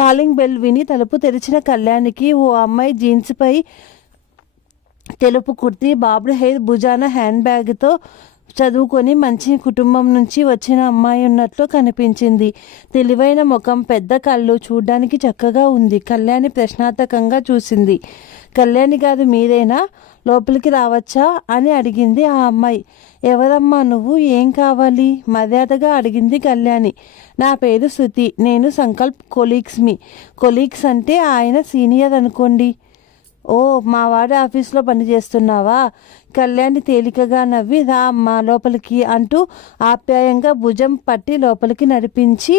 Calling bell విని తలుపు తెరిచిన కళ్యాణికి ఓ అమ్మాయి జీన్స్పై తెలుపు కుర్తీ, బాబ్డ్ హెయిర్, భుజాన హ్యాండ్ బ్యాగ్తో చదువుకొని మంచి కుటుంబం నుంచి వచ్చిన అమ్మాయి ఉన్నట్లు కనిపించింది. తెలివైన ముఖం, పెద్ద కళ్ళు, చూడ్డానికి చక్కగా ఉంది. కళ్యాణి ప్రశ్నార్థకంగా చూసింది. కళ్యాణి గారు మీరేనా? లోపలికి రావచ్చా అని అడిగింది ఆ అమ్మాయి. ఎవరమ్మా నువ్వు? ఏం కావాలి? మర్యాదగా అడిగింది కళ్యాణి. నా పేరు శృతి. నేను సంకల్ప్ కొలీగ్స్ అంటే ఆయన సీనియర్ అనుకోండి. ఓ, మా వాడి ఆఫీస్లో పనిచేస్తున్నావా? కళ్యాణి తేలికగా నవ్వి రా అమ్మా లోపలికి అంటూ ఆప్యాయంగా భుజం పట్టి లోపలికి నడిపించి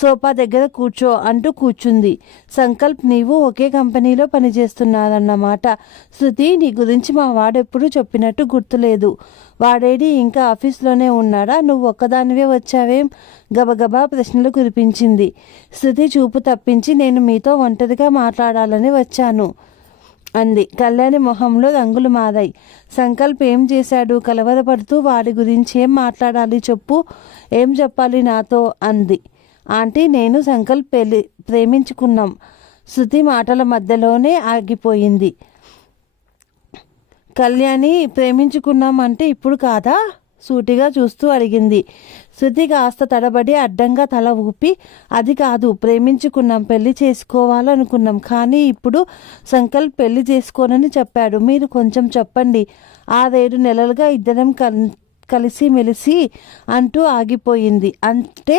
సోఫా దగ్గర కూర్చో అంటూ కూర్చుంది. సంకల్ప్, నీవు ఒకే కంపెనీలో పనిచేస్తున్నారన్నమాట. శృతి, నీ గురించి మా వాడెప్పుడు చెప్పినట్టు గుర్తులేదు. వాడేడి ఇంకా ఆఫీస్లోనే ఉన్నాడా? నువ్వు ఒక్కదానివే వచ్చావేం? గబగబా ప్రశ్నలు కురిపించింది. శృతి చూపు తప్పించి నేను మీతో ఒంటరిగా మాట్లాడాలని వచ్చాను అంది. కళ్యాణి మొహంలో రంగులు మారాయి. సంకల్ప్ ఏం చేశాడు? కలవరపడుతూ వాడి గురించి ఏం మాట్లాడాలి చెప్పు. ఏం చెప్పాలి నాతో అంది. ఆంటీ, నేను సంకల్ప్ ప్రేమించుకున్నాం. శృతి మాటల మధ్యలోనే ఆగిపోయింది. కళ్యాణి, ప్రేమించుకున్నాం అంటే ఇప్పుడు కాదా? సూటిగా చూస్తూ అడిగింది. శృతి కాస్త తడబడి అడ్డంగా తల ఊపి, అది కాదు, ప్రేమించుకున్నాం, పెళ్లి చేసుకోవాలనుకున్నాం, కానీ ఇప్పుడు సంకల్ప్ పెళ్లి చేసుకోనని చెప్పాడు. మీరు కొంచెం చెప్పండి. 6-7 నెలలుగా ఇద్దరం కలిసి మెలిసి అంటూ ఆగిపోయింది. అంటే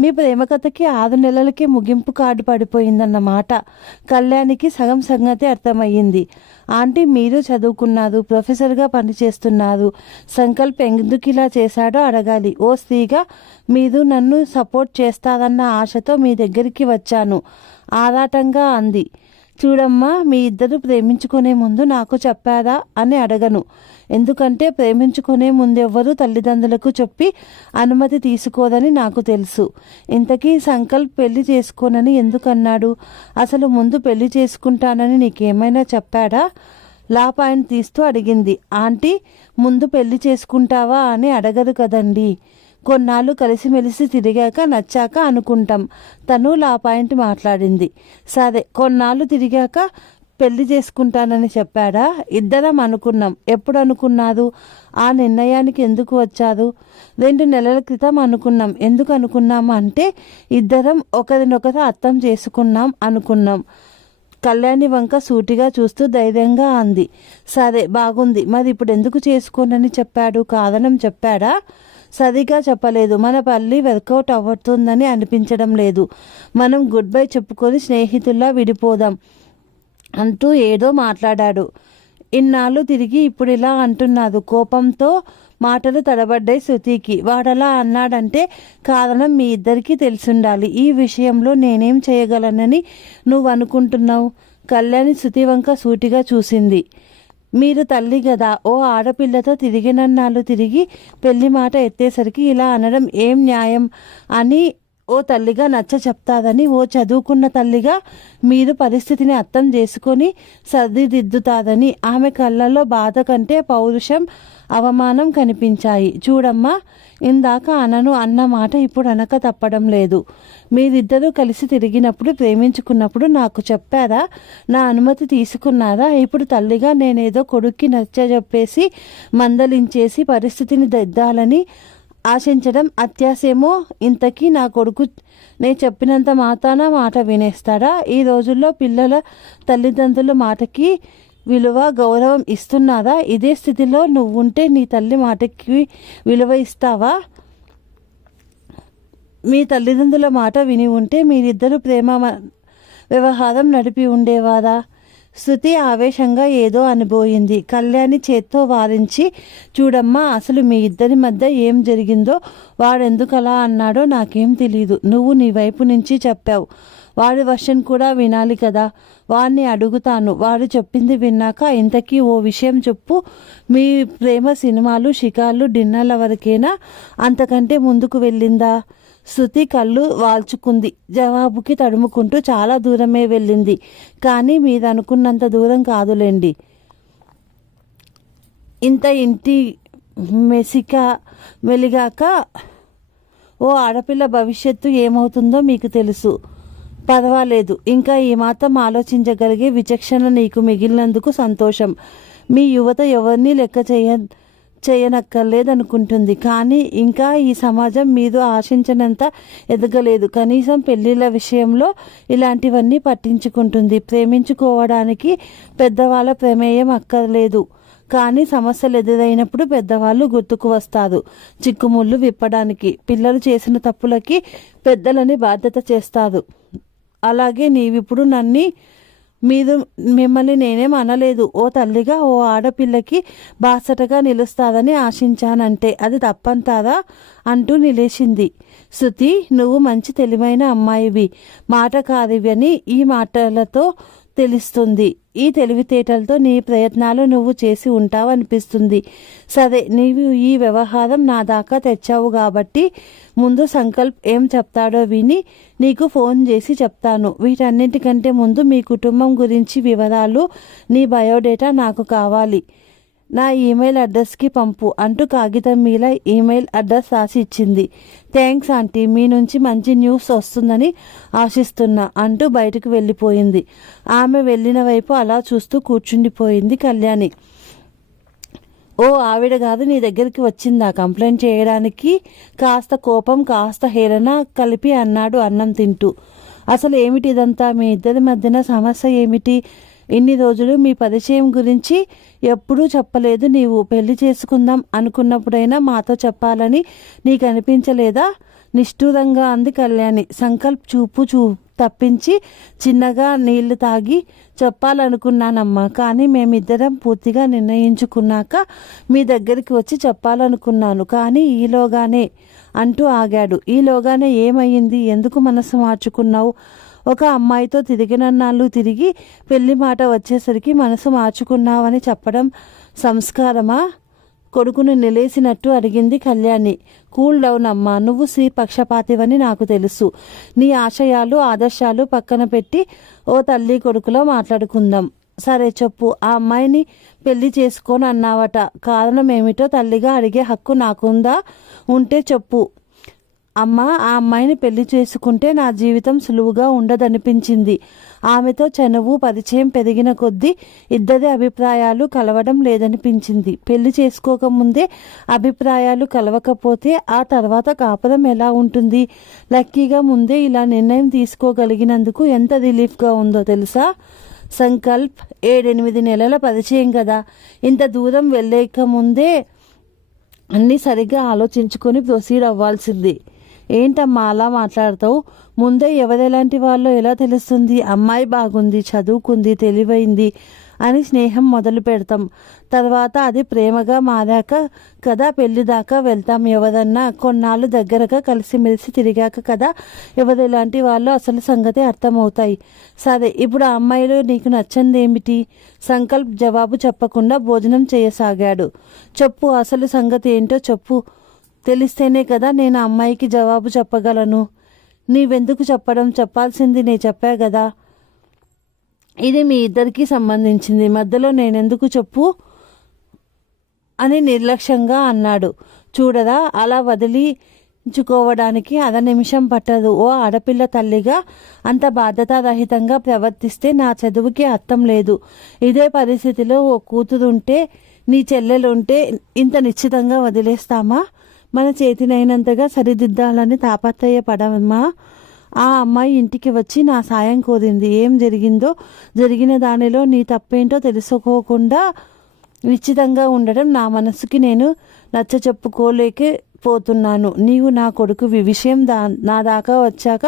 మీ ప్రేమ కథకి 6 నెలలకే ముగింపు కార్డు పడిపోయిందన్నమాట. కళ్యాణికి సగం సంగతి అర్థమయ్యింది. ఆంటీ, మీరు చదువుకున్నారు, ప్రొఫెసర్గా పనిచేస్తున్నారు. సంకల్ప్ ఎందుకు ఇలా చేశాడో అడగాలి. ఓ స్త్రీగా మీరు నన్ను సపోర్ట్ చేస్తారన్న ఆశతో మీ దగ్గరికి వచ్చాను ఆరాటంగా అంది. చూడమ్మా, మీ ఇద్దరు ప్రేమించుకునే ముందు నాకు చెప్పారా అని అడగను. ఎందుకంటే ప్రేమించుకునే ముందెవ్వరూ తల్లిదండ్రులకు చెప్పి అనుమతి తీసుకోదని నాకు తెలుసు. ఇంతకీ సంకల్ప్ పెళ్లి చేసుకోనని ఎందుకన్నాడు? అసలు ముందు పెళ్లి చేసుకుంటానని నీకేమైనా చెప్పాడా? లా పాయింట్ తీస్తూ అడిగింది. ఆంటీ, ముందు పెళ్లి చేసుకుంటావా అని అడగదు కదండి. కొన్నాళ్ళు కలిసిమెలిసి తిరిగాక నచ్చాక అనుకుంటాం. తను లా పాయింట్ మాట్లాడింది. సరే, కొన్నాళ్ళు తిరిగాక పెళ్లి చేసుకుంటానని చెప్పాడా? ఇద్దరం అనుకున్నాం. ఎప్పుడు అనుకున్నారు? ఆ నిర్ణయానికి ఎందుకు వచ్చారు? 2 నెలల క్రితం అనుకున్నాం. ఎందుకు అనుకున్నాం అంటే ఇద్దరం ఒకరినొకరు అర్థం చేసుకున్నాం అనుకున్నాం. కళ్యాణి వంక సూటిగా చూస్తూ ధైర్యంగా అంది. సరే, బాగుంది. మరి ఇప్పుడు ఎందుకు చేసుకోనని చెప్పాడు? కారణం చెప్పాడా? సరిగా చెప్పలేదు. మన పల్లి వర్కౌట్ అవ్వతుందని అనిపించడం లేదు. మనం గుడ్ బై చెప్పుకొని స్నేహితుల్లా విడిపోదాం అంటూ ఏదో మాట్లాడాడు. ఇన్నాళ్ళు తిరిగి ఇప్పుడు ఇలా అంటున్నాడు. కోపంతో మాటలు తడబడ్డాయి శృతికి. వాడలా అన్నాడంటే కారణం మీ ఇద్దరికీ తెలిసుండాలి. ఈ విషయంలో నేనేం చేయగలనని నువ్వు అనుకుంటున్నావు? కళ్యాణి శృతి వంక సూటిగా చూసింది. మీరు తల్లి కదా. ఓ ఆడపిల్లతో తిరిగినన్నాళ్ళు తిరిగి పెళ్లి మాట ఎత్తేసరికి ఇలా అనడం ఏం న్యాయం అని ఓ తల్లిగా నచ్చ చెప్తాదని, ఓ చదువుకున్న తల్లిగా మీరు పరిస్థితిని అర్థం చేసుకొని సర్దిదిద్దుతాదని ఆమె కళ్ళల్లో బాధ కంటే పౌరుషం, అవమానం కనిపించాయి. చూడమ్మా, ఇందాక అనను అన్న మాట ఇప్పుడు అనక తప్పడం లేదు. మీరిద్దరూ కలిసి తిరిగినప్పుడు, ప్రేమించుకున్నప్పుడు నాకు చెప్పారా? నా అనుమతి తీసుకున్నారా? ఇప్పుడు తల్లిగా నేనేదో కొడుక్కి నచ్చజెప్పేసి మందలించేసి పరిస్థితిని దిద్దాలని ఆశించడం అత్యాశేమో. ఇంతకీ నా కొడుకు నేను చెప్పినంత మాట వినేస్తాడా? ఈ రోజుల్లో పిల్లల తల్లిదండ్రుల మాటకి విలువ, గౌరవం ఇస్తున్నారా? ఇదే స్థితిలో నువ్వుంటే నీ తల్లి మాటకి విలువ ఇస్తావా? మీ తల్లిదండ్రుల మాట విని ఉంటే మీరిద్దరూ ప్రేమ వ్యవహారం నడిపి ఉండేవారా? శృతి ఆవేశంగా ఏదో అనిపోయింది. కళ్యాణి చేత్తో వారించి, చూడమ్మా, అసలు మీ ఇద్దరి మధ్య ఏం జరిగిందో, వాడెందుకు అలా అన్నాడో నాకేం తెలీదు. నువ్వు నీ వైపు నుంచి చెప్పావు. వాడి వర్షన్ కూడా వినాలి కదా. వాడిని అడుగుతాను. వాడు చెప్పింది విన్నాక ఇంతకీ ఓ విషయం చెప్పు. మీ ప్రేమ సినిమాలు, షికార్లు, డిన్నర్ల వరకేనా? అంతకంటే ముందుకు వెళ్ళిందా? శృతి కళ్ళు వాల్చుకుంది. జవాబుకి తడుముకుంటూ చాలా దూరమే వెళ్ళింది. కానీ మీరు అనుకున్నంత దూరం కాదులేండి. ఇంత ఇంటి మెలిగాక ఓ ఆడపిల్ల భవిష్యత్తు ఏమవుతుందో మీకు తెలుసు. పర్వాలేదు, ఇంకా ఈ మాత్రం ఆలోచించగలిగే విచక్షణ నీకు మిగిలినందుకు సంతోషం. మీ యువత ఎవరిని లెక్క చేయనక్కర్లేదనుకుంటుంది, కానీ ఇంకా ఈ సమాజం మీరు ఆశించినంత ఎదగలేదు. కనీసం పెళ్ళిళ్ళ విషయంలో ఇలాంటివన్నీ పట్టించుకుంటుంది. ప్రేమించుకోవడానికి పెద్దవాళ్ళ ప్రమేయం అక్కర్లేదు, కానీ సమస్యలు ఎదురైనప్పుడు పెద్దవాళ్ళు గుర్తుకు వస్తారు చిక్కుముళ్ళు విప్పడానికి. పిల్లలు చేసిన తప్పులకి పెద్దలని బాధ్యత చేస్తారు. అలాగే నీవిప్పుడు మిమ్మల్ని నేనేం అనలేదు. ఓ తల్లిగా ఓ ఆడపిల్లకి బాసటగా నిలుస్తాదని ఆశించానంటే అది తప్పంతారా అంటూ నిలేచింది. శృతి, నువ్వు మంచి తెలివైన అమ్మాయివి, మాటకారివి అని ఈ మాటలతో తెలుస్తుంది. ఈ తెలివితేటలతో నీ ప్రయత్నాలు నువ్వు చేసి ఉంటావనిపిస్తుంది. సరే, నీవు ఈ వ్యవహారం నా దాకా తెచ్చావు కాబట్టి ముందు సంకల్ప్ ఏం చెప్తాడో విని నీకు ఫోన్ చేసి చెప్తాను. వీటన్నిటికంటే ముందు మీ కుటుంబం గురించి వివరాలు, నీ బయోడేటా నాకు కావాలి. నా ఈమెయిల్ అడ్రస్కి పంపు అంటూ కాగితం మీద ఈమెయిల్ అడ్రస్ రాసి ఇచ్చింది. థ్యాంక్స్ ఆంటీ, మీ నుంచి మంచి న్యూస్ వస్తుందని ఆశిస్తున్నా అంటూ బయటకు వెళ్ళిపోయింది. ఆమె వెళ్ళిన వైపు అలా చూస్తూ కూర్చుండిపోయింది కళ్యాణి. ఓ ఆవిడ కాదు నీ దగ్గరికి వచ్చిందా కంప్లైంట్ చేయడానికి? కాస్త కోపం కాస్త హేళన కలిపి అన్నాడు అన్నం తింటూ. అసలు ఏమిటి ఇదంతా? మీ ఇద్దరి మధ్యన సమస్య ఏమిటి? ఇన్ని రోజులు మీ పరిచయం గురించి ఎప్పుడూ చెప్పలేదు. నీవు పెళ్లి చేసుకుందాం అనుకున్నప్పుడైనా మాతో చెప్పాలని నీకు అనిపించలేదా? నిష్ఠూరంగా అంది కళ్యాణి. సంకల్ప్ చూపు తప్పించి చిన్నగా నీళ్లు తాగి చెప్పాలనుకున్నానమ్మా, కానీ మేమిద్దరం పూర్తిగా నిర్ణయించుకున్నాక మీ దగ్గరికి వచ్చి చెప్పాలనుకున్నాను, కానీ ఈలోగానే అంటూ ఆగాడు. ఈలోగానే ఏమయ్యింది? ఎందుకు మనసు మార్చుకున్నావు? ఒక అమ్మాయితో తిరిగినన్నాళ్ళు తిరిగి పెళ్లి మాట వచ్చేసరికి మనసు మార్చుకున్నావని చెప్పడం సంస్కారమా? కొడుకును నిలేసినట్టు అడిగింది కళ్యాణి. కూల్ డౌన్ అమ్మా, నువ్వు స్త్రీ పక్షపాతివని నాకు తెలుసు. నీ ఆశయాలు ఆదర్శాలు పక్కన పెట్టి ఓ తల్లి కొడుకులో మాట్లాడుకుందాం. సరే చెప్పు, ఆ అమ్మాయిని పెళ్లి చేసుకోను అన్నావట, కారణం ఏమిటో తల్లిగా అడిగే హక్కు నాకుందా? ఉంటే చెప్పు. అమ్మా, ఆ అమ్మాయిని పెళ్లి చేసుకుంటే నా జీవితం సులువుగా ఉండదనిపించింది. ఆమెతో చనువు పరిచయం పెరిగిన కొద్దీ ఇద్దరి అభిప్రాయాలు కలవడం లేదనిపించింది. పెళ్లి చేసుకోకముందే అభిప్రాయాలు కలవకపోతే ఆ తర్వాత కాపురం ఎలా ఉంటుంది? లక్కీగా ముందే ఇలా నిర్ణయం తీసుకోగలిగినందుకు ఎంత రిలీఫ్గా ఉందో తెలుసా? సంకల్ప్ 7-8 నెలల పరిచయం కదా, ఇంత దూరం వెళ్ళేక ముందే అన్నీ సరిగ్గా ఆలోచించుకొని ప్రొసీడ్ అవ్వాల్సింది. ఏంటమ్మా అలా మాట్లాడతావు? ముందే ఎవరెలాంటి వాళ్ళో ఎలా తెలుస్తుంది? అమ్మాయి బాగుంది, చదువుకుంది, తెలివైంది అని స్నేహం మొదలు పెడతాం. తర్వాత అది ప్రేమగా మారాక కదా పెళ్లి దాకా వెళ్తాం. ఎవరన్నా కొన్నాళ్ళు దగ్గరగా కలిసిమెలిసి తిరిగాక కదా ఎవరెలాంటి వాళ్ళు అసలు సంగతి అర్థమవుతాయి. సరే, ఇప్పుడు ఆ అమ్మాయిలో నీకు నచ్చంది ఏమిటి? సంకల్ప్ జవాబు చెప్పకుండా భోజనం చేయసాగాడు. చెప్పు, అసలు సంగతి ఏంటో చెప్పు. తెలిస్తేనే కదా నేను ఆ అమ్మాయికి జవాబు చెప్పగలను. నీవెందుకు చెప్పడం? చెప్పాల్సింది నేను చెప్పా కదా. ఇది మీ ఇద్దరికీ సంబంధించింది, మధ్యలో నేనెందుకు చెప్పు అని నిర్లక్ష్యంగా అన్నాడు. చూడరా, అలా వదిలించుకోవడానికి అర నిమిషం పట్టదు. ఓ ఆడపిల్ల తల్లిగా అంత బాధ్యతారహితంగా ప్రవర్తిస్తే నా చదువుకి అర్థం లేదు. ఇదే పరిస్థితిలో ఓ కూతురుంటే, నీ చెల్లెలుంటే ఇంత నిశ్చితంగా వదిలేస్తామా? మన చేతినైనంతగా సరిదిద్దాలని తాపత్రయపడమా? ఆ అమ్మాయి ఇంటికి వచ్చి నా సాయం కోరింది. ఏం జరిగిందో, జరిగిన దానిలో నీ తప్పేంటో తెలుసుకోకుండా నిశ్చితంగా ఉండడం నా మనసుకి నేను నచ్చ చెప్పుకోలేకపోతున్నాను. నీవు నా కొడుకు విషయం నా దాకా వచ్చాక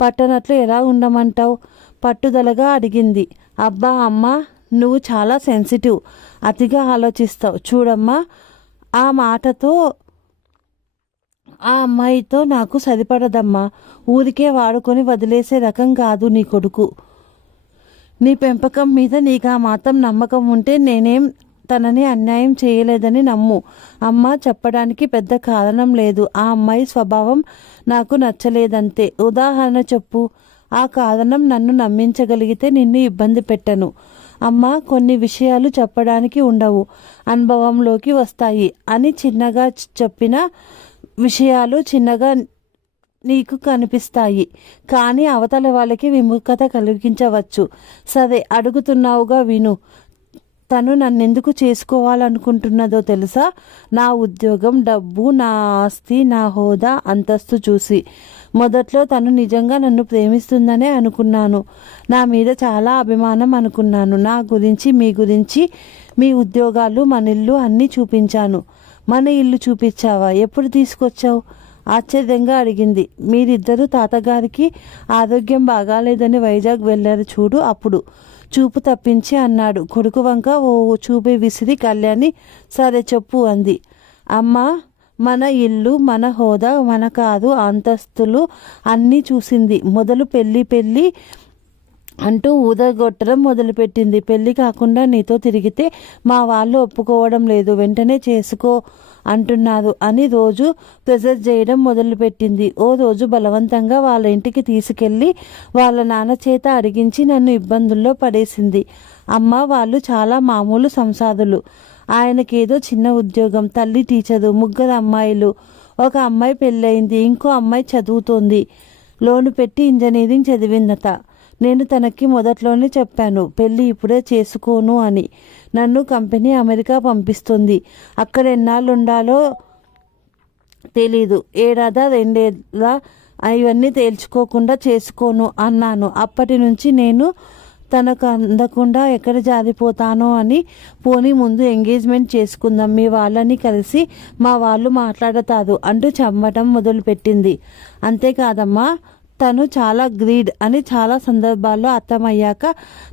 పట్టనట్లు ఎలా ఉండమంటావు? పట్టుదలగా అడిగింది. అబ్బా అమ్మా, నువ్వు చాలా సెన్సిటివ్, అతిగా ఆలోచిస్తావు. చూడమ్మా, ఆ అమ్మాయితో నాకు సరిపడదమ్మా. ఊరికే వాడుకొని వదిలేసే రకం కాదు నీ కొడుకు. నీ పెంపకం మీద నీకు ఆ మాత్రం నమ్మకం ఉంటే నేనేం తనని అన్యాయం చేయలేదని నమ్ము. అమ్మ, చెప్పడానికి పెద్ద కారణం లేదు. ఆ అమ్మాయి స్వభావం నాకు నచ్చలేదంతే. ఉదాహరణ చెప్పు. ఆ కారణం నన్ను నమ్మించగలిగితే నిన్ను ఇబ్బంది పెట్టను. అమ్మ, కొన్ని విషయాలు చెప్పడానికి ఉండవు, అనుభవంలోకి వస్తాయి అని చిన్నగా చెప్పిన విషయాలు చిన్నగా నీకు కనిపిస్తాయి, కానీ అవతల వాళ్ళకి విముఖత కలిగించవచ్చు. సరే, అడుగుతున్నావుగా విను. తను నన్నెందుకు చేసుకోవాలనుకుంటున్నదో తెలుసా? నా ఉద్యోగం, డబ్బు, నా ఆస్తి, నా హోదా, అంతస్తు చూసి. మొదట్లో తను నిజంగా నన్ను ప్రేమిస్తుందనే అనుకున్నాను. నా మీద చాలా అభిమానం అనుకున్నాను. నా గురించి, మీ గురించి, మీ ఉద్యోగాలు, మన ఇల్లు అన్నీ చూపించాను. మన ఇల్లు చూపించావా? ఎప్పుడు తీసుకొచ్చావు? ఆశ్చర్యంగా అడిగింది. మీరిద్దరూ తాతగారికి ఆరోగ్యం బాగాలేదని వైజాగ్ వెళ్ళారు చూడు, అప్పుడు. చూపు తప్పించి అన్నాడు. కొడుకు వంక ఓ చూపే విసిరి కళ్యాణి సరే చెప్పు అంది. అమ్మ, మన ఇల్లు, మన హోదా, మన కారు, అంతస్తులు అన్నీ చూసింది. మొదలు పెళ్ళి అంటూ ఊదగొట్టడం మొదలుపెట్టింది. పెళ్ళి కాకుండా నీతో తిరిగితే మా వాళ్ళు ఒప్పుకోవడం లేదు, వెంటనే చేసుకో అంటున్నారు అని రోజు ప్రెజర్ చేయడం మొదలుపెట్టింది. ఓ రోజు బలవంతంగా వాళ్ళ ఇంటికి తీసుకెళ్ళి వాళ్ళ నాన్న చేత అడిగించి నన్ను ఇబ్బందుల్లో పడేసింది. అమ్మ, వాళ్ళు చాలా మామూలు సంసారులు. ఆయనకేదో చిన్న ఉద్యోగం, తల్లి టీచరు, 3 అమ్మాయిలు. ఒక అమ్మాయి పెళ్ళయింది, ఇంకో అమ్మాయి చదువుతోంది. లోను పెట్టి ఇంజనీరింగ్ చదివిందట. నేను తనకి మొదట్లోనే చెప్పాను, పెళ్ళి ఇప్పుడే చేసుకోను అని. నన్ను కంపెనీ అమెరికా పంపిస్తుంది. అక్కడ ఎన్నాళ్ళు ఉండాలో తెలీదు. 1 2 ఇవన్నీ తేల్చుకోకుండా చేసుకోను అన్నాను. అప్పటి నుంచి నేను తనకు అందకుండా ఎక్కడ జారిపోతానో అని, పోనీ ముందు ఎంగేజ్మెంట్ చేసుకుందాం, మీ వాళ్ళని కలిసి మా వాళ్ళు మాట్లాడతారు అంటూ చమ్మటం మొదలుపెట్టింది. అంతేకాదమ్మా, తను చాలా గ్రీడ్ అని చాలా సందర్భాల్లో అర్థమయ్యాక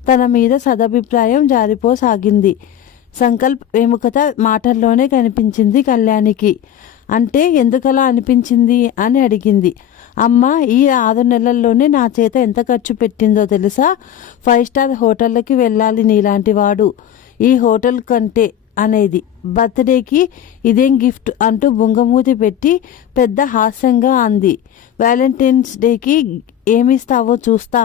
తన మీద సదభిప్రాయం జారిపోసాగింది. సంకల్ప్ విముఖత మాటల్లోనే కనిపించింది కళ్యాణికి. అంటే ఎందుకలా అనిపించింది అని అడిగింది. అమ్మ, ఈ 6 నెలల్లోనే నా చేత ఎంత ఖర్చు పెట్టిందో తెలుసా? 5 స్టార్ హోటళ్ళకి వెళ్ళాలి నీలాంటి వాడు. ఈ హోటల్ కంటే అనేది. బర్త్డేకి ఇదేం గిఫ్ట్ అంటూ బుంగమూతి పెట్టి పెద్ద హాస్యంగా అంది. వ్యాలంటైన్స్ డేకి ఏమిస్తావో చూస్తా,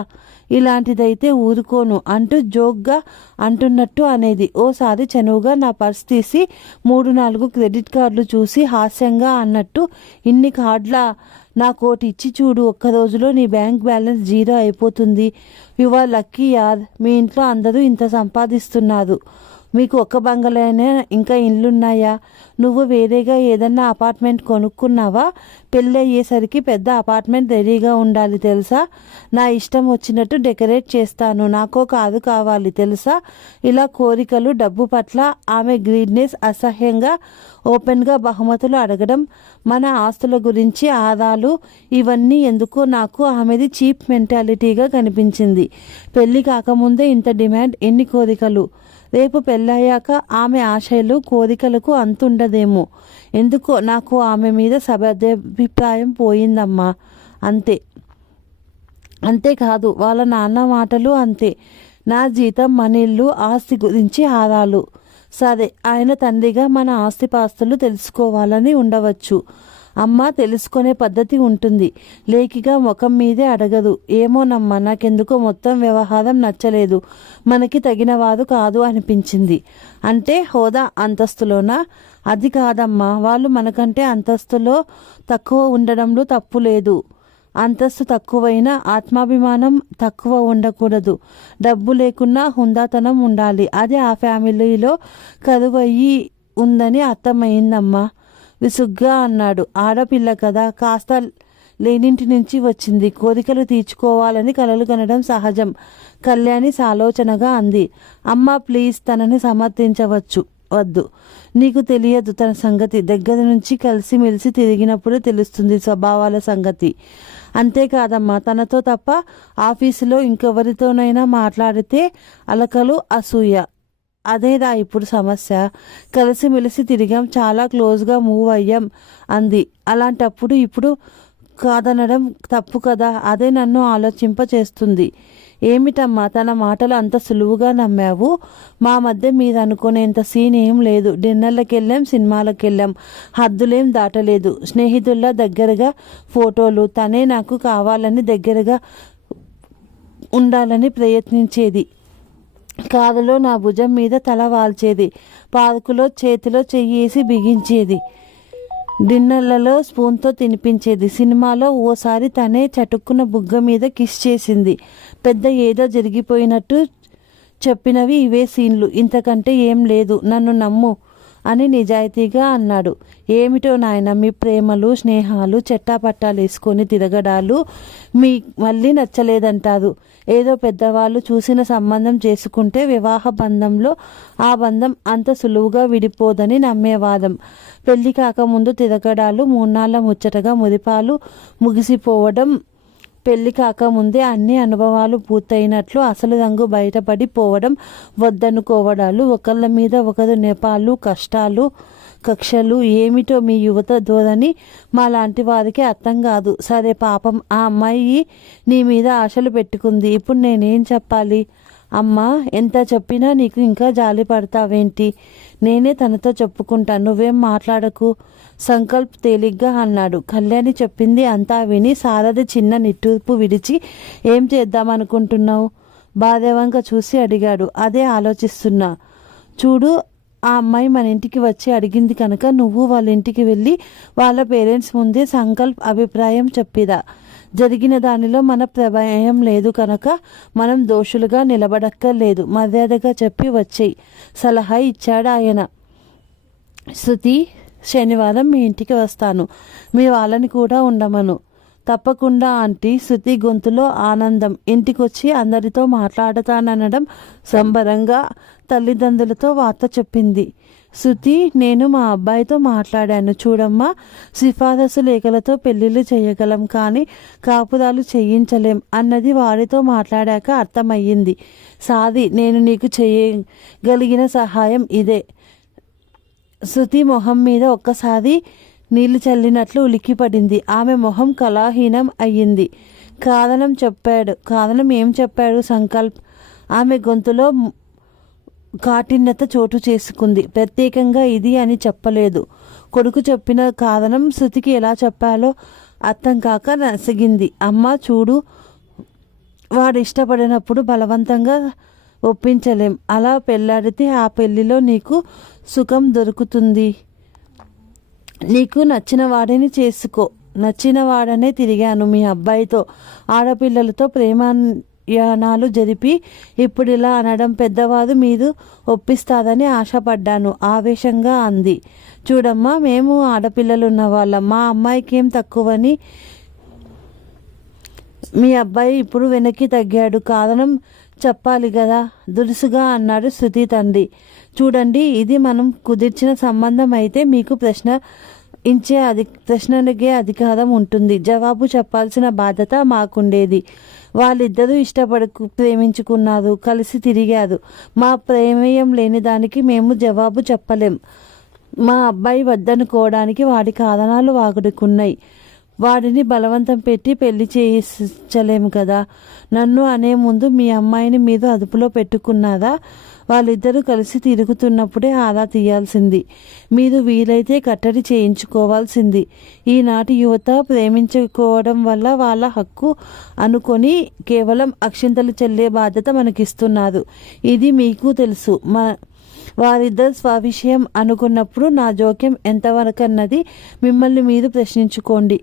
ఇలాంటిదైతే ఊరుకోను అంటూ జోక్గా అంటున్నట్టు అనేది. ఓసారి చనువుగా నా పర్స్ తీసి 3 4 క్రెడిట్ కార్డులు చూసి హాస్యంగా అన్నట్టు, ఇన్ని కార్డులా? నాకోటి ఇచ్చి చూడు, ఒక్క రోజులో నీ బ్యాంక్ బ్యాలెన్స్ 0 అయిపోతుంది. యువర్ లక్కీ యార్. మీ ఇంట్లో అందరూ ఇంత సంపాదిస్తున్నారు, మీకు ఒక్క బంగళానే ఇంకా ఇల్లున్నాయా? నువ్వు వేరేగా ఏదన్నా అపార్ట్మెంట్ కొనుక్కున్నావా? పెళ్ళి అయ్యేసరికి పెద్ద అపార్ట్మెంట్ రెడీగా ఉండాలి తెలుసా? నా ఇష్టం వచ్చినట్టు డెకరేట్ చేస్తాను. నాకో కాదు కావాలి తెలుసా? ఇలా కోరికలు, డబ్బు పట్ల ఆమె గ్రీడ్నెస్ అసహ్యంగా ఓపెన్గా బహుమతులు అడగడం, మన ఆస్తుల గురించి ఆదాలు, ఇవన్నీ ఎందుకో నాకు ఆమెది చీప్ మెంటాలిటీగా కనిపించింది. పెళ్ళి కాకముందే ఇంత డిమాండ్, ఎన్ని కోరికలు! రేపు పెళ్ళయ్యాక ఆమె ఆశలు, కోరికలకు అంతుండదేమో. ఎందుకో నాకు ఆమె మీద సభాభిప్రాయం పోయిందమ్మా. అంతేకాదు వాళ్ళ నాన్న మాటలు అంతే. నా జీతం, మన ఇల్లు, ఆస్తి గురించి ఆదాలు. సరే, ఆయన తండ్రిగా మన ఆస్తిపాస్తులు తెలుసుకోవాలని ఉండవచ్చు. అమ్మ, తెలుసుకునే పద్ధతి ఉంటుంది. లేకిగా ముఖం మీదే అడగదు. ఏమోనమ్మా, నాకెందుకో మొత్తం వ్యవహారం నచ్చలేదు. మనకి తగినవారు కాదు అనిపించింది. అంటే హోదా, అంతస్తులోనా? అది కాదమ్మా, వాళ్ళు మనకంటే అంతస్తులో తక్కువ ఉండడంలో తప్పు లేదు. అంతస్తు తక్కువైనా ఆత్మాభిమానం తక్కువ ఉండకూడదు. డబ్బు లేకున్నా హుందాతనం ఉండాలి. అది ఆ ఫ్యామిలీలో కరువయ్యి ఉందని అర్థమైందమ్మా విసుగ్గా అన్నాడు. ఆడపిల్ల కదా, కాస్త లేనింటి నుంచి వచ్చింది. కోరికలు తీర్చుకోవాలని కలలు కనడం సహజం. కళ్యాణి సాలోచనగా అంది. అమ్మ, ప్లీజ్, తనని సమర్థించవచ్చు వద్దు. నీకు తెలియదు తన సంగతి. దగ్గర నుంచి కలిసిమెలిసి తిరిగినప్పుడు తెలుస్తుంది స్వభావాల సంగతి. అంతేకాదమ్మా, తనతో తప్ప ఆఫీసులో ఇంకెవరితోనైనా మాట్లాడితే అలకలు, అసూయ. అదేదా ఇప్పుడు సమస్య. కలిసిమెలిసి తిరిగాం, చాలా క్లోజ్గా మూవ్ అయ్యాం అంది. అలాంటప్పుడు ఇప్పుడు కాదనడం తప్పు కదా. అదే నన్ను ఆలోచింపచేస్తుంది. ఏమిటమ్మా, తన మాటలు అంత సులువుగా నమ్మావు? మా మధ్య మీరు అనుకునేంత సీన్ ఏం లేదు. డిన్నర్లకు వెళ్ళాం, సినిమాలకు వెళ్ళాం, హద్దులేం దాటలేదు. స్నేహితుల్లా దగ్గరగా ఫోటోలు. తనే నాకు కావాలని దగ్గరగా ఉండాలని ప్రయత్నించేది. కారులో నా భుజం మీద తల వాల్చేది. పార్కులో చేతిలో చెయ్యేసి బిగించేది. డిన్నర్లలో స్పూన్తో తినిపించేది. సినిమాలో ఓసారి తనే చటుక్కున బుగ్గ మీద కిస్ చేసింది. పెద్ద ఏదో జరిగిపోయినట్టు చెప్పినవి ఇవే సీన్లు, ఇంతకంటే ఏం లేదు, నన్ను నమ్ము అని నిజాయితీగా అన్నాడు. ఏమిటో నాయన మీ ప్రేమలు స్నేహాలు చెట్టాపట్టాలు వేసుకొని తిరగడాలు మీ మళ్ళీ నచ్చలేదంటారు. ఏదో పెద్దవాళ్ళు చూసిన సంబంధం చేసుకుంటే వివాహ బంధంలో ఆ బంధం అంత సులువుగా విడిపోదని నమ్మేవాదం. పెళ్లి కాకముందు తిరగడాలు మూన్నాళ్ళ ముచ్చటగా మురిపాలు ముగిసిపోవడం, పెళ్లి కాకముందే అన్ని అనుభవాలు పూర్తయినట్లు అసలు రంగు బయటపడి పోవడం, వద్దనుకోవడాలు, ఒకళ్ళ మీద ఒకరు నెపాలు, కష్టాలు, కక్షలు. ఏమిటో మీ యువత ధోరణి మా లాంటి వారికి అర్థం కాదు. సరే పాపం ఆ అమ్మాయి నీ మీద ఆశలు పెట్టుకుంది, ఇప్పుడు నేనేం చెప్పాలి? అమ్మా, ఎంత చెప్పినా నీకు ఇంకా జాలి పడతావేంటి? నేనే తనతో చెప్పుకుంటాను, నువ్వేం మాట్లాడకు సంకల్ప్ తేలిగ్గా అన్నాడు. కళ్యాణి చెప్పింది అంతా విని సారథి చిన్న నిట్టూర్పు విడిచి, ఏం చేద్దామనుకుంటున్నావు? బాధవంక చూసి అడిగాడు. అదే ఆలోచిస్తున్నా. చూడు, ఆ అమ్మాయి మన ఇంటికి వచ్చి అడిగింది కనుక నువ్వు వాళ్ళ ఇంటికి వెళ్ళి వాళ్ళ పేరెంట్స్ ముందే సంకల్ప్ అభిప్రాయం చెప్పిరా. జరిగిన దానిలో మన ప్రమేయం లేదు కనుక మనం దోషులుగా నిలబడక్కర్లేదు, మర్యాదగా చెప్పి వచ్చేయి సలహా ఇచ్చాడు ఆయన. శృతి, శనివారం మీ ఇంటికి వస్తాను, మీ వాళ్ళని కూడా ఉండమను. తప్పకుండా ఆంటీ. శృతి గొంతులో ఆనందం. ఇంటికొచ్చి అందరితో మాట్లాడతాననడం సంబరంగా తల్లిదండ్రులతో వార్త చెప్పింది. శృతి, నేను మా అబ్బాయితో మాట్లాడాను. చూడమ్మా, సిఫారసు లేఖలతో పెళ్లిళ్ళు చేయగలం కానీ కాపురాలు చేయించలేం అన్నది వాడితో మాట్లాడాక అర్థమయ్యింది. సాది, నేను నీకు చేయగలిగిన సహాయం ఇదే. శృతి మొహం మీద ఒక్కసారి నీళ్లు చల్లినట్లు ఉలిక్కిపడింది. ఆమె మొహం కళాహీనం అయ్యింది. కారణం ఏం చెప్పాడు సంకల్ప్? ఆమె గొంతులో కాఠిన్యత చోటు చేసుకుంది. ప్రత్యేకంగా ఇది అని చెప్పలేదు. కొడుకు చెప్పిన కారణం శృతికి ఎలా చెప్పాలో అర్థం కాక నసిగింది. అమ్మ చూడు, వాడు ఇష్టపడినప్పుడు బలవంతంగా ఒప్పించలేం. అలా పెళ్ళాడితే ఆ పెళ్లిలో నీకు సుఖం దొరుకుతుంది. నీకు నచ్చిన వాడిని చేసుకో. నచ్చిన వాడనే తిరిగాను మీ అబ్బాయితో. ఆడపిల్లలతో ప్రేమాయాణాలు జరిపి ఇప్పుడు ఇలా అనడం పెద్దవారు మీరు ఒప్పిస్తారని ఆశపడ్డాను, ఆవేశంగా అంది. చూడమ్మా, మేము ఆడపిల్లలున్న వాళ్ళం, మా అమ్మాయికి ఏం తక్కువని. మీ అబ్బాయి ఇప్పుడు వెనక్కి తగ్గాడు, కారణం చెప్పాలి కదా దురుసుగా అన్నాడు శృతి తండ్రి. చూడండి, ఇది మనం కుదిర్చిన సంబంధం అయితే మీకు ప్రశ్నకే అధికారం ఉంటుంది. జవాబు చెప్పాల్సిన బాధ్యత మాకుండేది. వాళ్ళిద్దరూ ప్రేమించుకున్నారు, కలిసి తిరిగారు. మా ప్రమేయం లేని దానికి మేము జవాబు చెప్పలేం. మా అబ్బాయి వద్దనుకోవడానికి వాడి కారణాలు వాగుడుకున్నాయి. వాడిని బలవంతం పెట్టి పెళ్లి చేయించలేము కదా. నన్ను అనే ముందు మీ అమ్మాయిని మీరు అదుపులో పెట్టుకున్నారా? వాళ్ళిద్దరూ కలిసి తిరుగుతున్నప్పుడే ఆరా తీయాల్సింది. మీరు వీలైతే కట్టడి చేయించుకోవాల్సింది. ఈనాటి యువత ప్రేమించుకోవడం వల్ల వాళ్ళ హక్కు అనుకొని కేవలం అక్షింతలు చెల్లే బాధ్యత మనకిస్తున్నారు. ఇది మీకు తెలుసు. వారిద్దరు స్వవిషయం అనుకున్నప్పుడు నా జోక్యం ఎంతవరకన్నది మిమ్మల్ని మీరు ప్రశ్నించుకోండి.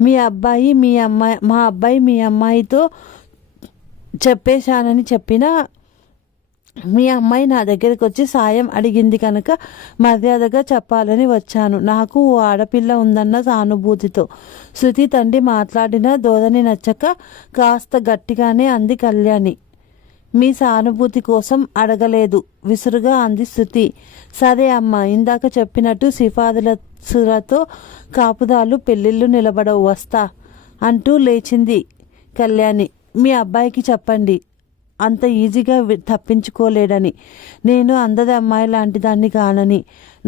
మా అబ్బాయి మీ అమ్మాయితో చెప్పేశానని చెప్పినా మీ అమ్మాయి నా దగ్గరికి వచ్చి సాయం అడిగింది కనుక మర్యాదగా చెప్పాలని వచ్చాను. నాకు ఓ ఆడపిల్ల ఉందన్న సానుభూతితో. శృతి తండ్రి మాట్లాడిన ధోరణి నచ్చక కాస్త గట్టిగానే అంది కళ్యాణి. మీ సానుభూతి కోసం అడగలేదు, విసురుగా అంది శృతి. సరే అమ్మా, ఇందాక చెప్పినట్టు సిఫారసులతో కాపుదాలు పెళ్ళిళ్ళు నిలబడవు, వస్తా అంటూ లేచింది కళ్యాణి. మీ అబ్బాయికి చెప్పండి, అంత ఈజీగా తప్పించుకోలేడని. నేను అందరి అమ్మాయి లాంటి దాన్ని కానని.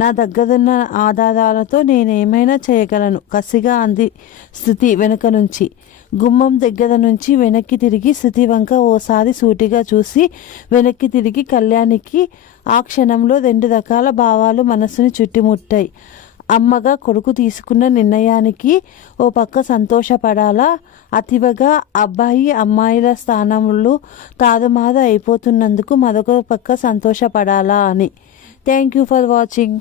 నా దగ్గరున్న ఆధారాలతో నేనేమైనా చేయగలను, కసిగా అంది శృతి వెనుక నుంచి. గుమ్మం దగ్గర నుంచి వెనక్కి తిరిగి శృతి వంక ఓసారి సూటిగా చూసి వెనక్కి తిరిగి కళ్యాణికి ఆ క్షణంలో 2 రకాల భావాలు మనసుని చుట్టుముట్టాయి. అమ్మగా కొడుకు తీసుకున్న నిర్ణయానికి ఓ పక్క సంతోషపడాలా, అతివగా అబ్బాయి అమ్మాయిల స్థానంలో తారుమారు అయిపోతున్నందుకు మరొక పక్క సంతోషపడాలా అని. Thank you for watching.